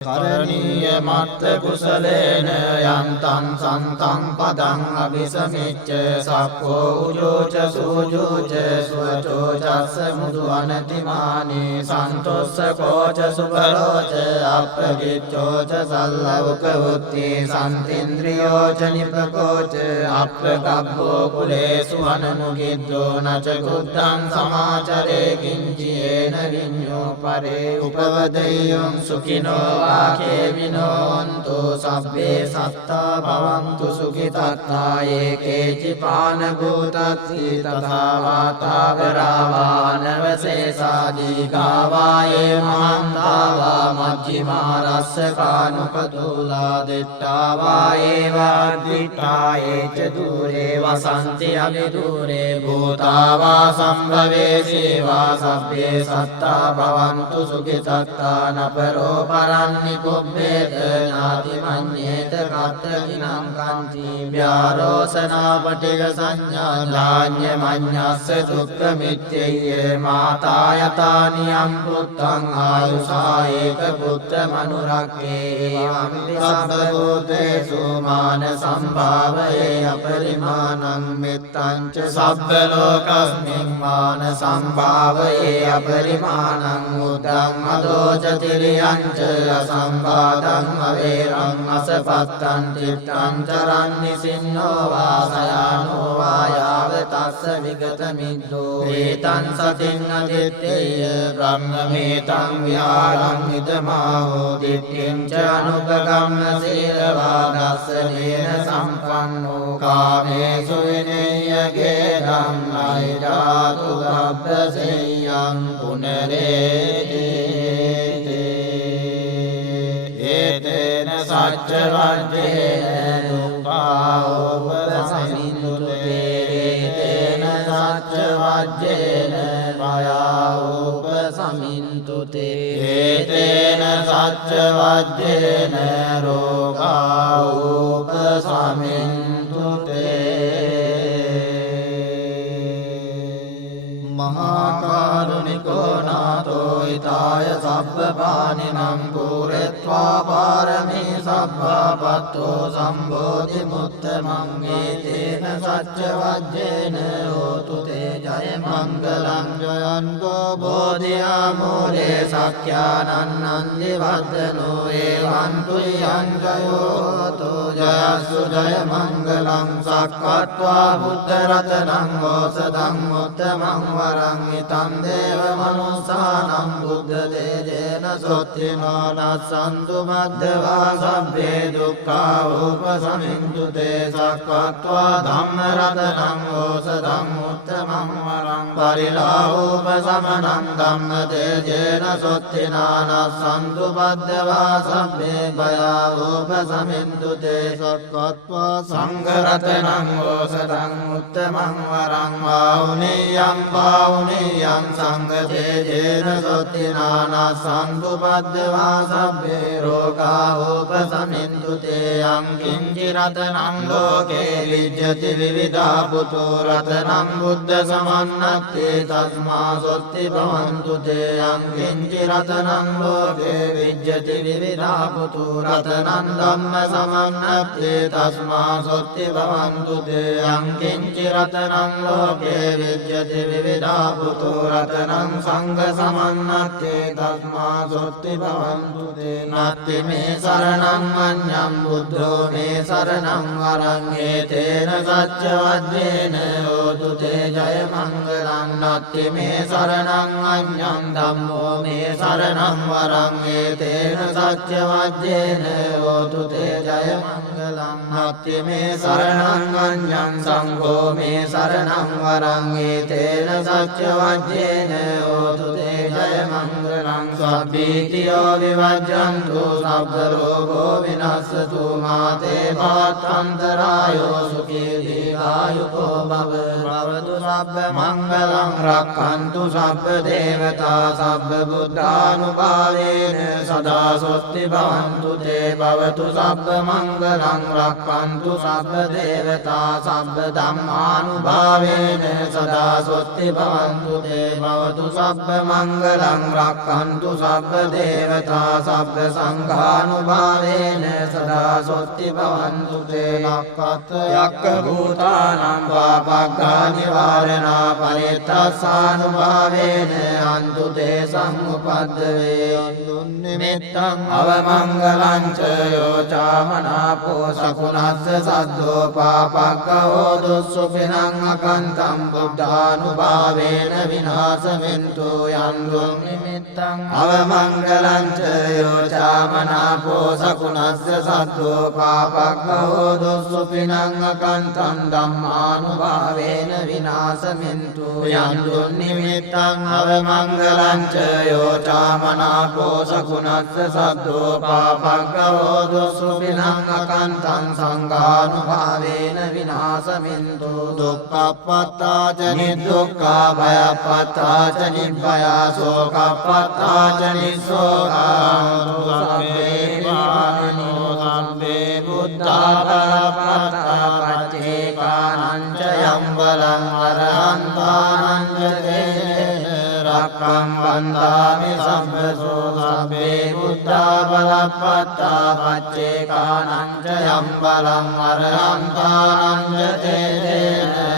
කරණීය මත්ත කුසලේන යන්තං සන්තං පදං අபிසමිච්ච සක්ඛෝ උජෝච සූජෝච සුවචෝ චස්ස මුදු අනතිමානී සන්තොස්ස කෝච සුබලෝච අප්‍රකිච්ඡෝච සල්ලවක උත්ති සම්තින්ද්‍රියෝච නිපකෝච අප්‍රකබ්බෝ කුලේසු අනනුගිද්දෝ නච කුද්ධං සමාචරේ කිංචේන විඤ්ඤෝ පරේ උපවදෙය්‍යං සුඛිනෝ කේවිනෝන්තු සබ්බේ සත්තා භවන්තු සුඛිතත්තා ඒකේචි පාන භූතත්ති තථා වාතාවරාවානවසේසාදී ගාවායේ මහන්තාවා මජ්ජිමා රස්සකානුපතුලා දිට්ඨාවායේ වාදිට්ඨායේච දූරේ වසන්ති අවිදූරේ භූතාවා සම්භවේ සේවා සබ්බේ සත්තා භවන්තු සුඛිතත්තා නපරෝ පරං නිකුබ්බේත නාති මඤ්ඤේත කත්තකිනම් කන්ති ව්‍යාරෝසනා පටිග සංඥා ඥාඤ්ඤ මඤ්ඤස්ස දුක්ඛ මිත්‍යය මාතා යතානියම් පුත්තං ආයුසා ඒක පුත්ත මනුරක්ඛේ වම්පි සබ්බභූතේසු මාන සම්භාවයේ අපරිමාණං මෙත්තං ච සබ්බ ලෝකස්මින් මාන සම්භාවයේ අපරිමාණං උද්දං අදෝච තිරියං ච අසම්බාධං අවේරං අසපත්තං චිත්තං චරන්නි සින්නෝ වාසයානෝ වායාව තස්ස විගත මිද්දෝ ඒතං සතින් අදිත්තේය බ්‍රහ්මමේතං විහාරං ඉදමාහෝ දිට්ඨිං ච අනුපගම්ම සීලවා දස්සනේන සම්පන්නෝ කාමේසු විනේය ගේධං අයිජාතු ගබ්බසෙය්‍යං පුනරේති සච්ච වජ්ජේන දුක්ඛෝපසමින්දුතේ තේන සච්ච වජ්ජේන භයෝපසමින්දුතේ තේන සච්ච වජ්ජේන රෝගෝපසමින්දුතේ මහා කරුණිකෝ නාතෝ ඊතාය සබ්බපානිනං පුරෙත්වා පාරමී සබ්බාපත්තෝ සම්බෝධි මුත්තමං ඒතේන සච්ච වජ්ජේන හෝතු තේ ජය මංගලං ජයන්තෝ බෝධියා මූලේ සක්ඛ්‍යානන්නන්දි වද්දනෝ ඒවං තුයං ජයෝතෝ ජයසු ජය මංගලං සක්කත්වා බුද්ධ රතනං ඕසදං උත්තමං වරං ිතං දේව මනුස්සානං බුද්ධ තේජේන සොත්තිනෝ නස්සන්තු මද්දවා සබ්බේ දුක්ඛා උපසමින්දුතේ සක්කත්වා ධම්ම රතනං ඕසදං උත්තමං වරං පරිලාහෝපසමනං ධම්ම තේජේන සොත්තිනා නස්සන්තු මද්දවා සබ්බේ භයා උපසමින්දුතේ සක්කත්වා සංඝ රතනං ඕසදං උත්තමං වරං ආඋනේයං පාඋනේයං සංඝ තේජේන සොත්තිනා සන්තු බද්දවා සබ්බේ රෝගා උපසමින්දුතේ යං කිංචි රතනං ලෝකේ විජ්ජති විවිධා පුතු රතනං බුද්ධ සමන්නත්තේ තස්මා සොත්ති භවන්තු තේ යං කිංචි රතනං ලෝකේ විජ්ජති විවිධා පුතු රතනං ධම්ම සමන්නත්තේ තස්මා සොත්ති භවන්තු තේ යං කිංචි රතනං ලෝකේ විජ්ජති විවිධා පුතු රතනං සංඝ සමන්නත්තේ තස්මා සොත්ති භවන්තු තේ නත්ති මේ සරණං අඤ්ඤං බුද්ධෝ මේ සරණං වරං ඒතේන සච්ච වජ්ජේන හෝතු තේ ජය මංගලං නත්ති මේ සරණං අඤ්ඤං ධම්මෝ මේ සරණං වරං ඒතේන සච්ච වජ්ජේන හෝතු තේ ජය මංගලං නත්ති මේ සරණං අඤ්ඤං සංඝෝ මේ සරණං වරං ඒතේන සච්ච වජ්ජේන හෝතු තේ ජය මංගලං සබ්බීතියෝ විවජ්ජන්තු සබ්බ රෝගෝ දුක්ඛෝ විනස්සතු මාතේ භාත්තන්තරායෝ සුඛී දීඝායුකෝ භවතු සබ්බ මංගලං රක්ඛන්තු සබ්බ දේවතා සබ්බ බුද්ධානුභාවේන සදා සොත්ති භවන්තු තේ භවතු සබ්බ මංගලං රක්ඛන්තු සබ්බ දේවතා සබ්බ ධම්මානුභාවේන සදා සොත්ති භවන්තු තේ භවතු සබ්බ මංගලං රක්ඛන්තු සබ්බ දේවතා සබ්බ සංඝානුභාවේන සදා සොත්ති භවන්තු තේ නක්ඛත් යක්ඛ භූතානං පාපග්ගා නිවාරණා පරිත්තස්සානුභාවේන අන්තු තේ සම්උපද්දවේ නිමිත්තං අවමංගලං ච යෝ චාමනාපෝ සකුණස්ස සද්දෝ පාපග්ගෝ දුස්සුපිනං අකන්තං බුද්ධානුභාවේන විනාශවෙන්තු යන්දුං නිමිත්තං අවමංගලං ච යෝ චාමනාපෝ සකුණස්ස සද්දෝ පාපග්ගෝ දුස්සුපිනං අකන්තං ධම්මානුභාවේන විනාශවෙන්තු යන්දුං නිමිත්තං අවමංගලං ච යෝ චාමනාපෝ සකුණස්ස සද්දෝ පාපග්ගෝ දුස්සුපිනං අකන්තං සංඝානුභාවේන විනාශවෙන්තු දුක්ඛප්පත්තා ච නිදුක්ඛා භයප්පත්තා ච නිබ්බයා සෝකප්පත්තා ච නිස්සෝකා සබ්බේ පාණෝ සබ්බේ බුද්ධාපරප්පත්තා පච්චේකානං ච යම්බලං අරහන්තානං ච තේ රක්ඛං වන්දාමි සම්බසෝ සබ්බේ බුද්ධාපරප්පත්තා පච්චේකානං ච යම්බලං අරහන්තානං ච තේ